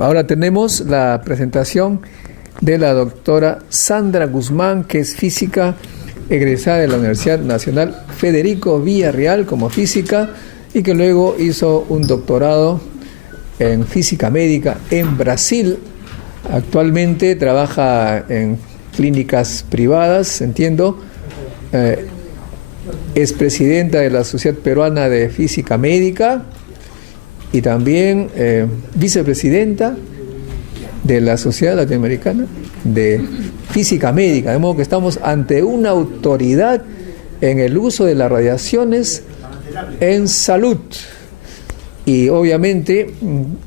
Ahora tenemos la presentación de la doctora Sandra Guzmán, que es física egresada de la Universidad Nacional Federico Villarreal como física y que luego hizo un doctorado en física médica en Brasil. Actualmente trabaja en clínicas privadas, entiendo. Es presidenta de la Sociedad Peruana de Física Médica y también vicepresidenta de la Sociedad Latinoamericana de Física Médica, de modo que estamos ante una autoridad en el uso de las radiaciones en salud. Y obviamente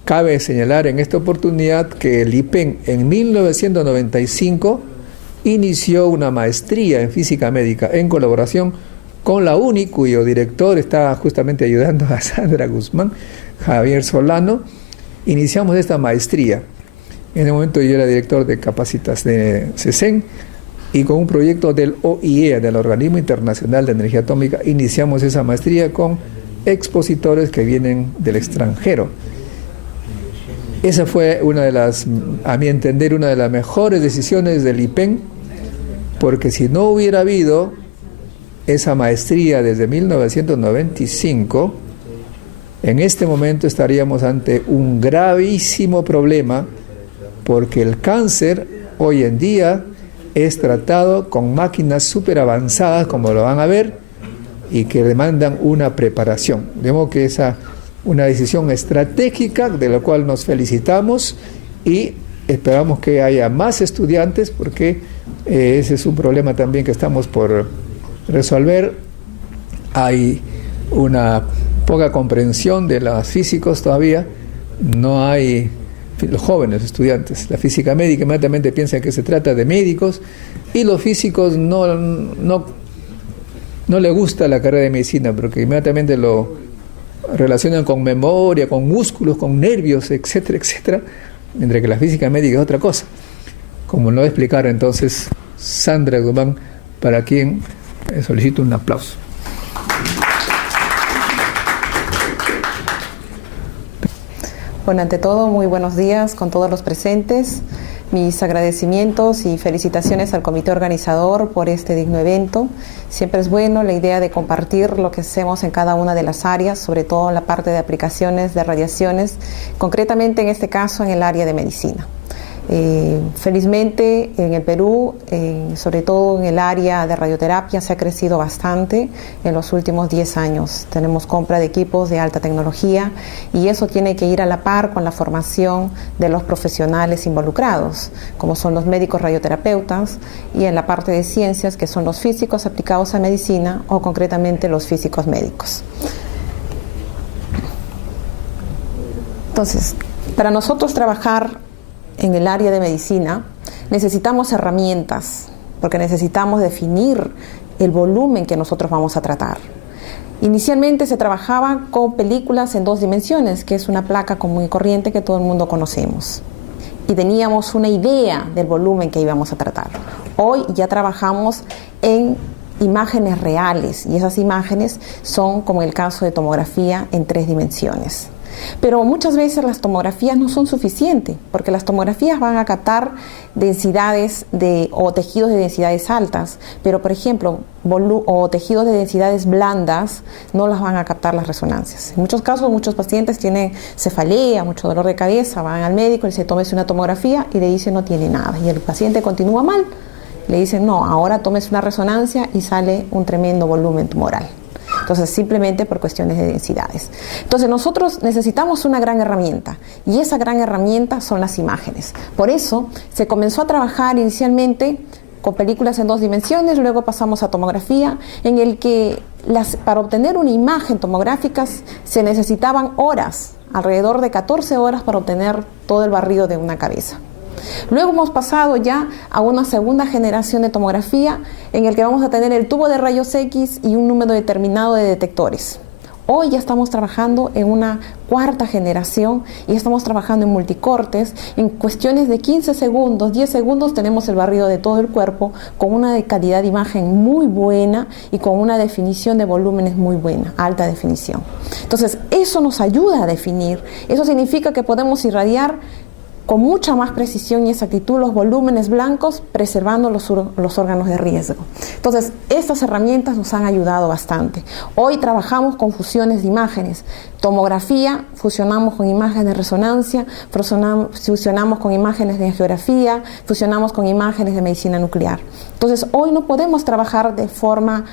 cabe señalar en esta oportunidad que el IPEN en 1995 inició una maestría en física médica en colaboración con la UNI, cuyo director está justamente ayudando a Sandra Guzmán, Javier Solano. Iniciamos esta maestría. En el momento yo era director de capacitas de CESEN y con un proyecto del OIE, del Organismo Internacional de Energía Atómica, iniciamos esa maestría con expositores que vienen del extranjero. Esa fue una de las, a mi entender, una de las mejores decisiones del IPEN, porque si no hubiera habido esa maestría desde 1995, en este momento estaríamos ante un gravísimo problema, porque el cáncer hoy en día es tratado con máquinas súper avanzadas, como lo van a ver, y que demandan una preparación. De modo que esa una decisión estratégica de la cual nos felicitamos y esperamos que haya más estudiantes, porque ese es un problema también que estamos por resolver. Hay una poca comprensión de los físicos todavía, no hay los jóvenes estudiantes. La física médica inmediatamente piensa que se trata de médicos y los físicos no le gusta la carrera de medicina porque inmediatamente lo relacionan con memoria, con músculos, con nervios, etcétera, etcétera, mientras que la física médica es otra cosa. Como lo va a explicar entonces Sandra Guzmán, para quien solicito un aplauso. Bueno, ante todo, muy buenos días con todos los presentes. Mis agradecimientos y felicitaciones al comité organizador por este digno evento. Siempre es bueno la idea de compartir lo que hacemos en cada una de las áreas, sobre todo en la parte de aplicaciones de radiaciones, concretamente en este caso en el área de medicina. Felizmente en el Perú, sobre todo en el área de radioterapia, se ha crecido bastante en los últimos 10 años. Tenemos compra de equipos de alta tecnología y eso tiene que ir a la par con la formación de los profesionales involucrados, como son los médicos radioterapeutas, y en la parte de ciencias, que son los físicos aplicados a medicina o concretamente los físicos médicos. Entonces, para nosotros trabajar en el área de medicina necesitamos herramientas, porque necesitamos definir el volumen que nosotros vamos a tratar. Inicialmente se trabajaba con películas en 2 dimensiones, que es una placa común y corriente que todo el mundo conocemos. Y teníamos una idea del volumen que íbamos a tratar. Hoy ya trabajamos en imágenes reales, y esas imágenes son, como en el caso de tomografía, en 3 dimensiones. Pero muchas veces las tomografías no son suficientes, porque las tomografías van a captar densidades o tejidos de densidades altas, pero por ejemplo, o tejidos de densidades blandas no las van a captar las resonancias. En muchos casos, muchos pacientes tienen cefalea, mucho dolor de cabeza, van al médico y se tómese una tomografía y le dicen no tiene nada, y el paciente continúa mal. Le dicen no, ahora tómese una resonancia y sale un tremendo volumen tumoral. Entonces, simplemente por cuestiones de densidades. Entonces, nosotros necesitamos una gran herramienta, y esa gran herramienta son las imágenes. Por eso, se comenzó a trabajar inicialmente con películas en 2 dimensiones, luego pasamos a tomografía, en el que para obtener una imagen tomográfica se necesitaban horas, alrededor de 14 horas para obtener todo el barrido de una cabeza. Luego hemos pasado ya a una segunda generación de tomografía en el que vamos a tener el tubo de rayos X y un número determinado de detectores. Hoy ya estamos trabajando en una 4ª generación y estamos trabajando en multicortes. En cuestiones de 15 segundos, 10 segundos tenemos el barrido de todo el cuerpo con una calidad de imagen muy buena y con una definición de volúmenes muy buena, alta definición. Entonces, eso nos ayuda a definir. Eso significa que podemos irradiar con mucha más precisión y exactitud los volúmenes blancos, preservando los órganos de riesgo. Entonces, estas herramientas nos han ayudado bastante. Hoy trabajamos con fusiones de imágenes. Tomografía, fusionamos con imágenes de resonancia, fusionamos con imágenes de angiografía, fusionamos con imágenes de medicina nuclear. Entonces, hoy no podemos trabajar de forma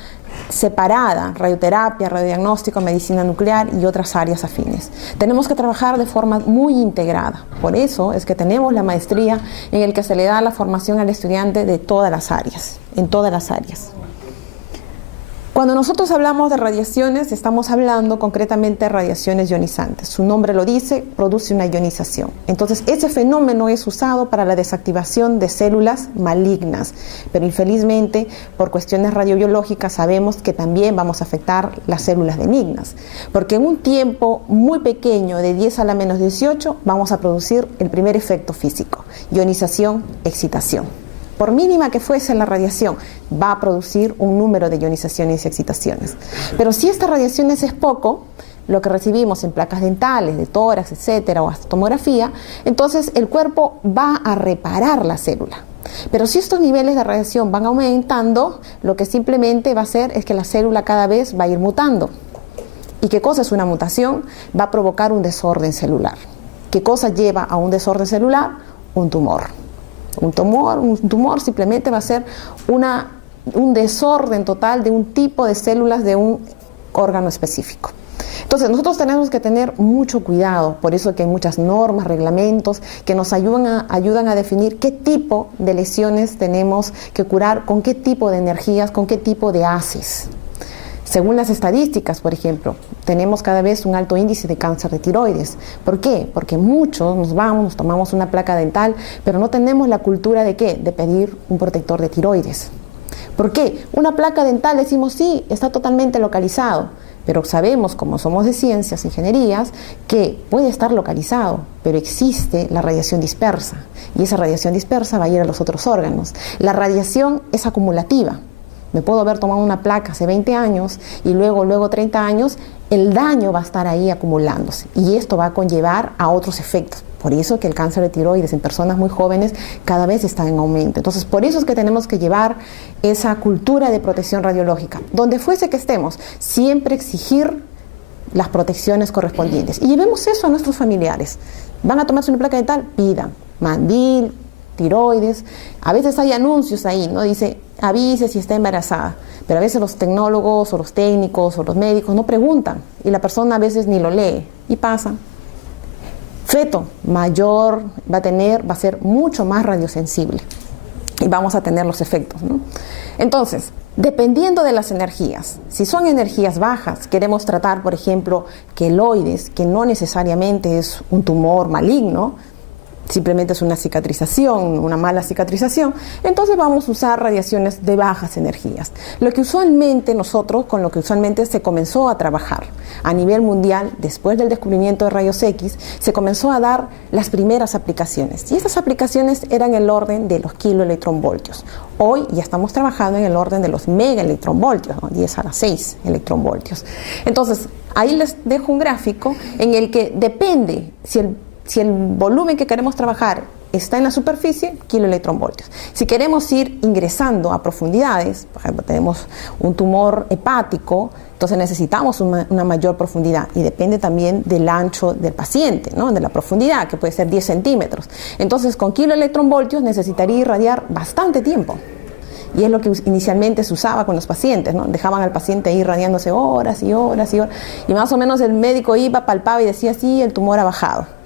separada, radioterapia, radiodiagnóstico, medicina nuclear y otras áreas afines. Tenemos que trabajar de forma muy integrada. Por eso es que tenemos la maestría en el que se le da la formación al estudiante de todas las áreas, en todas las áreas. Cuando nosotros hablamos de radiaciones, estamos hablando concretamente de radiaciones ionizantes. Su nombre lo dice, produce una ionización. Entonces, ese fenómeno es usado para la desactivación de células malignas. Pero infelizmente, por cuestiones radiobiológicas, sabemos que también vamos a afectar las células benignas. Porque en un tiempo muy pequeño, de 10 a la menos 18, vamos a producir el primer efecto físico: ionización, excitación. Por mínima que fuese la radiación, va a producir un número de ionizaciones y excitaciones. Pero si esta radiación es poco, lo que recibimos en placas dentales, de tórax, etcétera, o hasta tomografía, entonces el cuerpo va a reparar la célula. Pero si estos niveles de radiación van aumentando, lo que simplemente va a hacer es que la célula cada vez va a ir mutando. ¿Y qué cosa es una mutación? Va a provocar un desorden celular. ¿Qué cosa lleva a un desorden celular? Un tumor. Un tumor simplemente va a ser un desorden total de un tipo de células de un órgano específico. Entonces, nosotros tenemos que tener mucho cuidado, por eso que hay muchas normas, reglamentos que nos ayudan a definir qué tipo de lesiones tenemos que curar, con qué tipo de energías, con qué tipo de haces. Según las estadísticas, por ejemplo, tenemos cada vez un alto índice de cáncer de tiroides. ¿Por qué? Porque muchos nos tomamos una placa dental, pero no tenemos la cultura de ¿qué? De pedir un protector de tiroides. ¿Por qué? Una placa dental decimos sí, está totalmente localizado, pero sabemos, como somos de ciencias, ingenierías, que puede estar localizado, pero existe la radiación dispersa, y esa radiación dispersa va a ir a los otros órganos. La radiación es acumulativa. Me puedo haber tomado una placa hace 20 años y luego 30 años, el daño va a estar ahí acumulándose y esto va a conllevar a otros efectos. Por eso que el cáncer de tiroides en personas muy jóvenes cada vez está en aumento. Entonces, por eso es que tenemos que llevar esa cultura de protección radiológica. Donde fuese que estemos, siempre exigir las protecciones correspondientes. Y llevemos eso a nuestros familiares. Van a tomarse una placa dental, pidan mandil, tiroides. A veces hay anuncios ahí, ¿no? Dice, avise si está embarazada. Pero a veces los tecnólogos o los técnicos o los médicos no preguntan. Y la persona a veces ni lo lee. Y pasa. Feto mayor va a ser mucho más radiosensible. Y vamos a tener los efectos, ¿no? Entonces, dependiendo de las energías, si son energías bajas, queremos tratar, por ejemplo, queloides, que no necesariamente es un tumor maligno, simplemente es una cicatrización, una mala cicatrización, entonces vamos a usar radiaciones de bajas energías. Lo que usualmente con lo que usualmente se comenzó a trabajar a nivel mundial, después del descubrimiento de rayos X, se comenzó a dar las primeras aplicaciones. Y estas aplicaciones eran el orden de los kiloelectronvoltios. Hoy ya estamos trabajando en el orden de los megaelectronvoltios, ¿no? 10 a la 6 electronvoltios. Entonces, ahí les dejo un gráfico en el que depende si el volumen que queremos trabajar está en la superficie, kiloelectronvoltios. Si queremos ir ingresando a profundidades, por ejemplo, tenemos un tumor hepático, entonces necesitamos una mayor profundidad y depende también del ancho del paciente, ¿no? De la profundidad, que puede ser 10 centímetros. Entonces, con kiloelectronvoltios necesitaría irradiar bastante tiempo. Y es lo que inicialmente se usaba con los pacientes, ¿no? Dejaban al paciente ahí irradiándose horas y horas y horas. Y más o menos el médico iba, palpaba y decía, sí, el tumor ha bajado.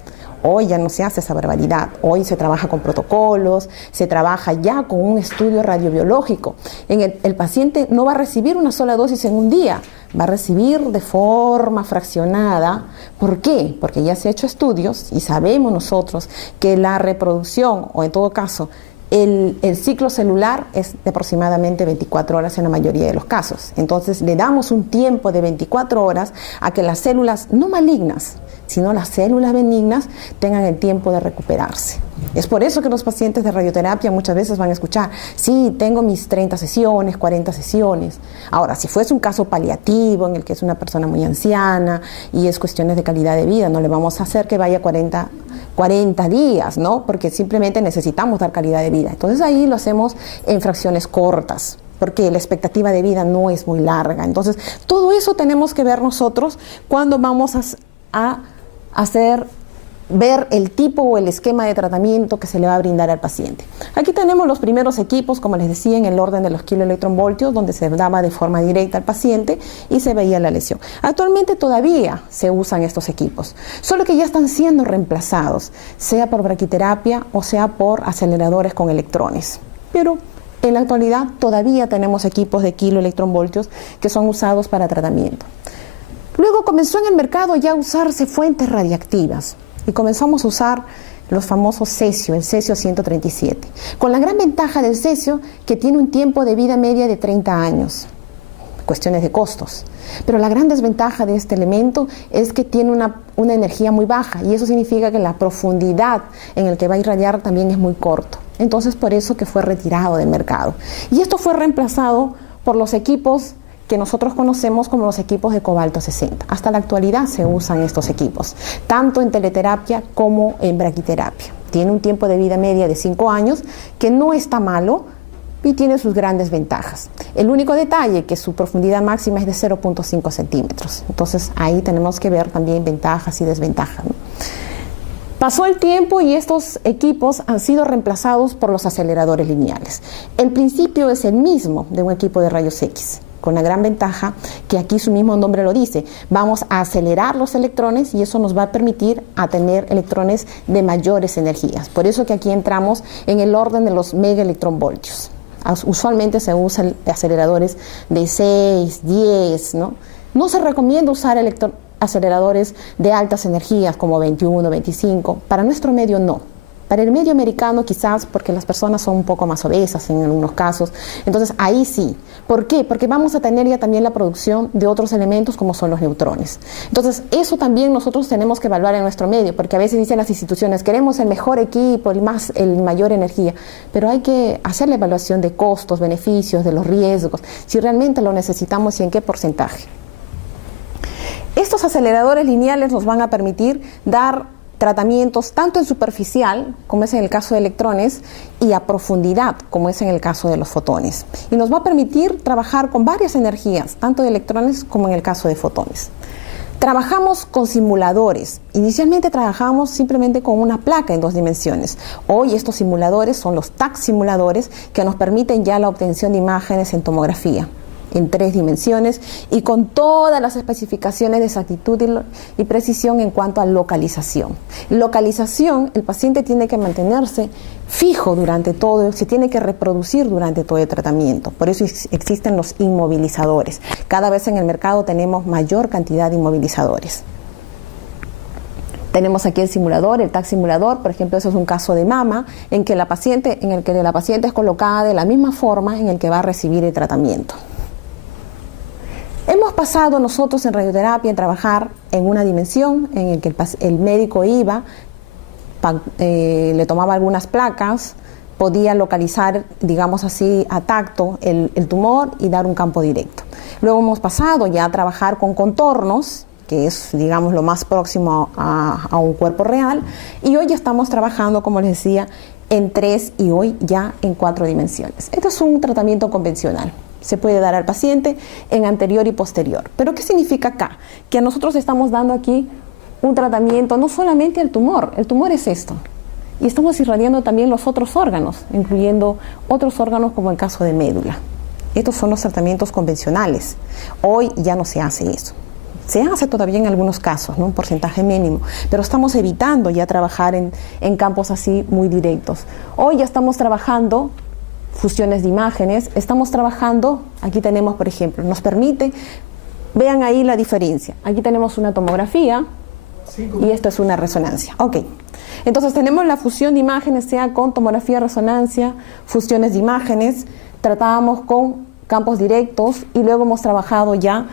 Hoy ya no se hace esa barbaridad. Hoy se trabaja con protocolos, se trabaja ya con un estudio radiobiológico. El paciente no va a recibir una sola dosis en un día, va a recibir de forma fraccionada. ¿Por qué? Porque ya se han hecho estudios y sabemos nosotros que la reproducción, o en todo caso, el ciclo celular es de aproximadamente 24 horas en la mayoría de los casos. Entonces le damos un tiempo de 24 horas a que las células no malignas, sino las células benignas tengan el tiempo de recuperarse. Es por eso que los pacientes de radioterapia muchas veces van a escuchar, sí, tengo mis 30 sesiones, 40 sesiones. Ahora, si fuese un caso paliativo en el que es una persona muy anciana y es cuestiones de calidad de vida, no le vamos a hacer que vaya 40 40 días, ¿no? Porque simplemente necesitamos dar calidad de vida. Entonces ahí lo hacemos en fracciones cortas, porque la expectativa de vida no es muy larga. Entonces, todo eso tenemos que ver nosotros cuando vamos a ver el tipo o el esquema de tratamiento que se le va a brindar al paciente. Aquí tenemos los primeros equipos, como les decía, en el orden de los kiloelectronvoltios, donde se daba de forma directa al paciente y se veía la lesión. Actualmente todavía se usan estos equipos, solo que ya están siendo reemplazados, sea por braquiterapia o sea por aceleradores con electrones. Pero en la actualidad todavía tenemos equipos de kiloelectronvoltios que son usados para tratamiento. Luego comenzó en el mercado ya a usarse fuentes radiactivas y comenzamos a usar los famosos cesio, el cesio 137, con la gran ventaja del cesio que tiene un tiempo de vida media de 30 años, cuestiones de costos. Pero la gran desventaja de este elemento es que tiene una energía muy baja y eso significa que la profundidad en el que va a irradiar también es muy corto. Entonces por eso que fue retirado del mercado. Y esto fue reemplazado por los equipos que nosotros conocemos como los equipos de cobalto 60. Hasta la actualidad se usan estos equipos, tanto en teleterapia como en braquiterapia. Tiene un tiempo de vida media de 5 años, que no está malo y tiene sus grandes ventajas. El único detalle que su profundidad máxima es de 0.5 centímetros. Entonces ahí tenemos que ver también ventajas y desventajas, ¿no? Pasó el tiempo y estos equipos han sido reemplazados por los aceleradores lineales. El principio es el mismo de un equipo de rayos X, con la gran ventaja que aquí su mismo nombre lo dice. Vamos a acelerar los electrones y eso nos va a permitir a tener electrones de mayores energías. Por eso que aquí entramos en el orden de los megaelectronvoltios. Usualmente se usan aceleradores de 6, 10, ¿no? No se recomienda usar aceleradores de altas energías como 21, 25. Para nuestro medio no. Para el medio americano quizás porque las personas son un poco más obesas en algunos casos. Entonces ahí sí. ¿Por qué? Porque vamos a tener ya también la producción de otros elementos como son los neutrones. Entonces eso también nosotros tenemos que evaluar en nuestro medio, porque a veces dicen las instituciones, queremos el mejor equipo, el mayor energía, pero hay que hacer la evaluación de costos, beneficios, de los riesgos, si realmente lo necesitamos y en qué porcentaje. Estos aceleradores lineales nos van a permitir dar tratamientos tanto en superficial, como es en el caso de electrones, y a profundidad, como es en el caso de los fotones. Y nos va a permitir trabajar con varias energías, tanto de electrones como en el caso de fotones. Trabajamos con simuladores. Inicialmente trabajamos simplemente con una placa en 2 dimensiones. Hoy estos simuladores son los TAC simuladores que nos permiten ya la obtención de imágenes en tomografía en 3 dimensiones y con todas las especificaciones de exactitud y precisión en cuanto a localización. Localización, el paciente tiene que mantenerse fijo durante todo, se tiene que reproducir durante todo el tratamiento. Por eso existen los inmovilizadores. Cada vez en el mercado tenemos mayor cantidad de inmovilizadores. Tenemos aquí el simulador, el TAC simulador, por ejemplo, eso es un caso de mama en el que la paciente es colocada de la misma forma en el que va a recibir el tratamiento. Hemos pasado nosotros en radioterapia en trabajar en una dimensión en el que el médico iba, le tomaba algunas placas, podía localizar, digamos así, a tacto el tumor y dar un campo directo. Luego hemos pasado ya a trabajar con contornos, que es, digamos, lo más próximo a un cuerpo real, y hoy ya estamos trabajando, como les decía, en 3 y hoy ya en 4 dimensiones. Esto es un tratamiento convencional. Se puede dar al paciente en anterior y posterior. ¿Pero qué significa acá? Que nosotros estamos dando aquí un tratamiento no solamente al tumor, el tumor es esto, y estamos irradiando también los otros órganos, incluyendo otros órganos como el caso de médula. Estos son los tratamientos convencionales. Hoy ya no se hace eso. Se hace todavía en algunos casos, ¿no? Un porcentaje mínimo, pero estamos evitando ya trabajar en campos así muy directos. Hoy ya estamos trabajando fusiones de imágenes, estamos trabajando, aquí tenemos por ejemplo, nos permite, vean ahí la diferencia, aquí tenemos una tomografía y esto es una resonancia. Ok, entonces tenemos la fusión de imágenes, sea con tomografía, resonancia, fusiones de imágenes, tratábamos con campos directos y luego hemos trabajado ya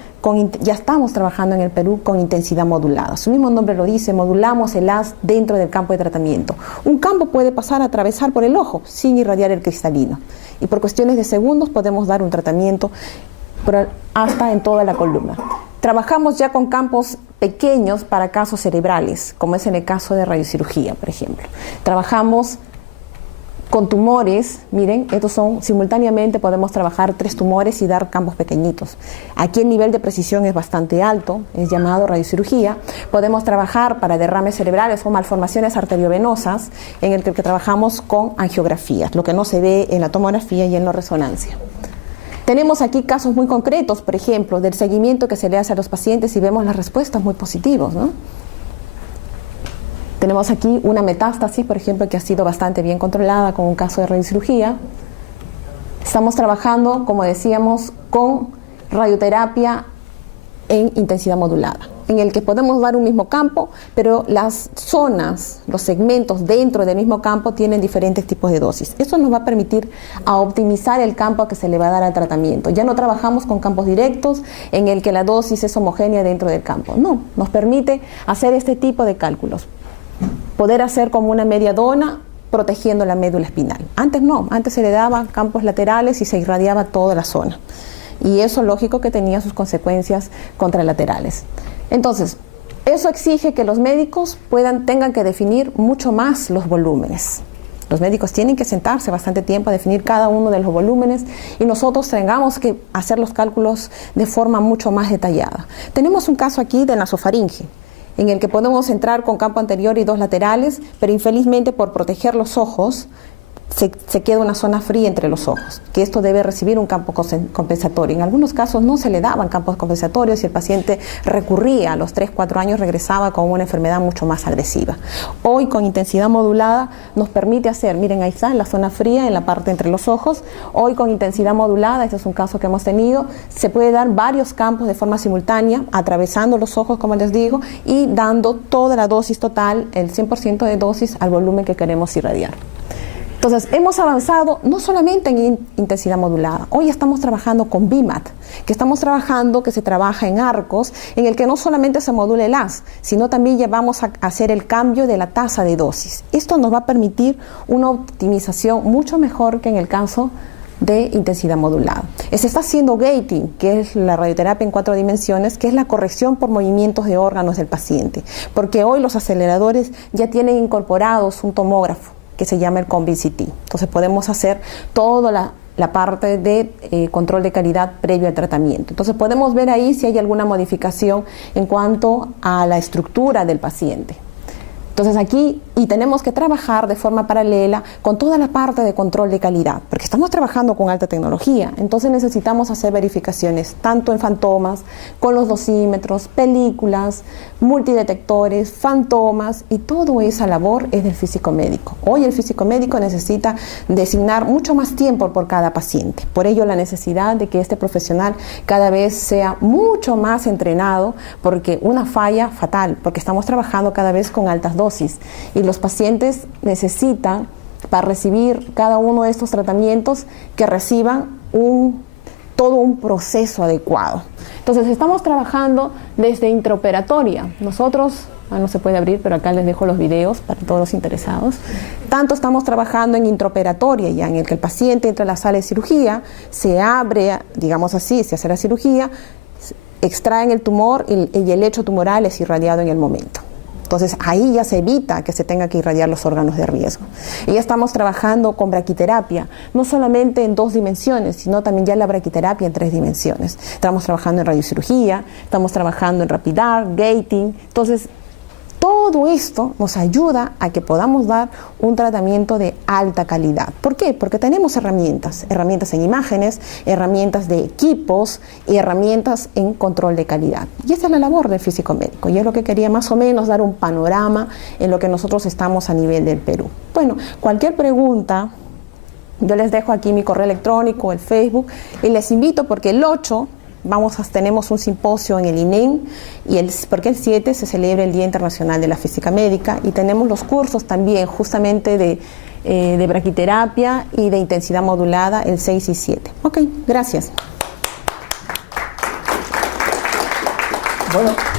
estamos trabajando en el Perú con intensidad modulada. Su mismo nombre lo dice, modulamos el haz dentro del campo de tratamiento. Un campo puede pasar a atravesar por el ojo sin irradiar el cristalino y por cuestiones de segundos podemos dar un tratamiento hasta en toda la columna. Trabajamos ya con campos pequeños para casos cerebrales, como es en el caso de radiocirugía, por ejemplo. Trabajamos con tumores, miren, estos son, simultáneamente podemos trabajar 3 tumores y dar campos pequeñitos. Aquí el nivel de precisión es bastante alto, es llamado radiocirugía. Podemos trabajar para derrames cerebrales o malformaciones arteriovenosas, en el que trabajamos con angiografías, lo que no se ve en la tomografía y en la resonancia. Tenemos aquí casos muy concretos, por ejemplo, del seguimiento que se le hace a los pacientes y vemos las respuestas muy positivas, ¿no? Tenemos aquí una metástasis, por ejemplo, que ha sido bastante bien controlada con un caso de radiocirugía. Estamos trabajando, como decíamos, con radioterapia en intensidad modulada, en el que podemos dar un mismo campo, pero las zonas, los segmentos dentro del mismo campo tienen diferentes tipos de dosis. Eso nos va a permitir a optimizar el campo que se le va a dar al tratamiento. Ya no trabajamos con campos directos en el que la dosis es homogénea dentro del campo. No, nos permite hacer este tipo de cálculos. Poder hacer como una media dona protegiendo la médula espinal. Antes no, antes se le daban campos laterales y se irradiaba toda la zona. Y eso lógico que tenía sus consecuencias contralaterales. Entonces, eso exige que los médicos tengan que definir mucho más los volúmenes. Los médicos tienen que sentarse bastante tiempo a definir cada uno de los volúmenes y nosotros tengamos que hacer los cálculos de forma mucho más detallada. Tenemos un caso aquí de nasofaringe, en el que podemos entrar con campo anterior y 2 laterales, pero infelizmente por proteger los ojos se queda una zona fría entre los ojos, que esto debe recibir un campo compensatorio. En algunos casos no se le daban campos compensatorios y el paciente recurría a los 3-4 años, regresaba con una enfermedad mucho más agresiva. Hoy con intensidad modulada nos permite hacer, miren ahí está, en la zona fría, en la parte entre los ojos. Hoy con intensidad modulada, este es un caso que hemos tenido, se puede dar varios campos de forma simultánea, atravesando los ojos, como les digo, y dando toda la dosis total, el 100% de dosis al volumen que queremos irradiar. Entonces, hemos avanzado no solamente en intensidad modulada. Hoy estamos trabajando con BIMAT, que se trabaja en arcos, en el que no solamente se modula el haz, sino también ya vamos a hacer el cambio de la tasa de dosis. Esto nos va a permitir una optimización mucho mejor que en el caso de intensidad modulada. Se está haciendo gating, que es la radioterapia en 4 dimensiones, que es la corrección por movimientos de órganos del paciente, porque hoy los aceleradores ya tienen incorporados un tomógrafo, que se llama el ConvinCT. Entonces podemos hacer toda la parte de control de calidad previo al tratamiento. Entonces podemos ver ahí si hay alguna modificación en cuanto a la estructura del paciente. Entonces aquí, y tenemos que trabajar de forma paralela con toda la parte de control de calidad, porque estamos trabajando con alta tecnología, entonces necesitamos hacer verificaciones tanto en fantomas, con los dosímetros, películas, multidetectores, fantomas, y toda esa labor es del físico médico. Hoy el físico médico necesita designar mucho más tiempo por cada paciente, por ello la necesidad de que este profesional cada vez sea mucho más entrenado, porque una falla fatal, porque estamos trabajando cada vez con altas dosis y los pacientes necesitan, para recibir cada uno de estos tratamientos, que reciban todo un proceso adecuado. Entonces estamos trabajando desde intraoperatoria. Nosotros, no se puede abrir, pero acá les dejo los videos para todos los interesados. Tanto estamos trabajando en intraoperatoria, ya en el que el paciente entra a la sala de cirugía, se abre, digamos así, se hace la cirugía, extraen el tumor y el lecho tumoral es irradiado en el momento. Entonces ahí ya se evita que se tenga que irradiar los órganos de riesgo. Y ya estamos trabajando con braquiterapia, no solamente en 2 dimensiones, sino también ya la braquiterapia en 3 dimensiones. Estamos trabajando en radiocirugía, estamos trabajando en rapidar, gating. Entonces todo esto nos ayuda a que podamos dar un tratamiento de alta calidad. ¿Por qué? Porque tenemos herramientas en imágenes, herramientas de equipos y herramientas en control de calidad. Y esa es la labor del físico médico. Y es lo que quería más o menos dar un panorama en lo que nosotros estamos a nivel del Perú. Bueno, cualquier pregunta, yo les dejo aquí mi correo electrónico, el Facebook, y les invito porque el 8... tenemos un simposio en el INEM, porque el 7 se celebra el Día Internacional de la Física Médica, y tenemos los cursos también justamente de braquiterapia y de intensidad modulada el 6 y 7. Ok, gracias. Bueno.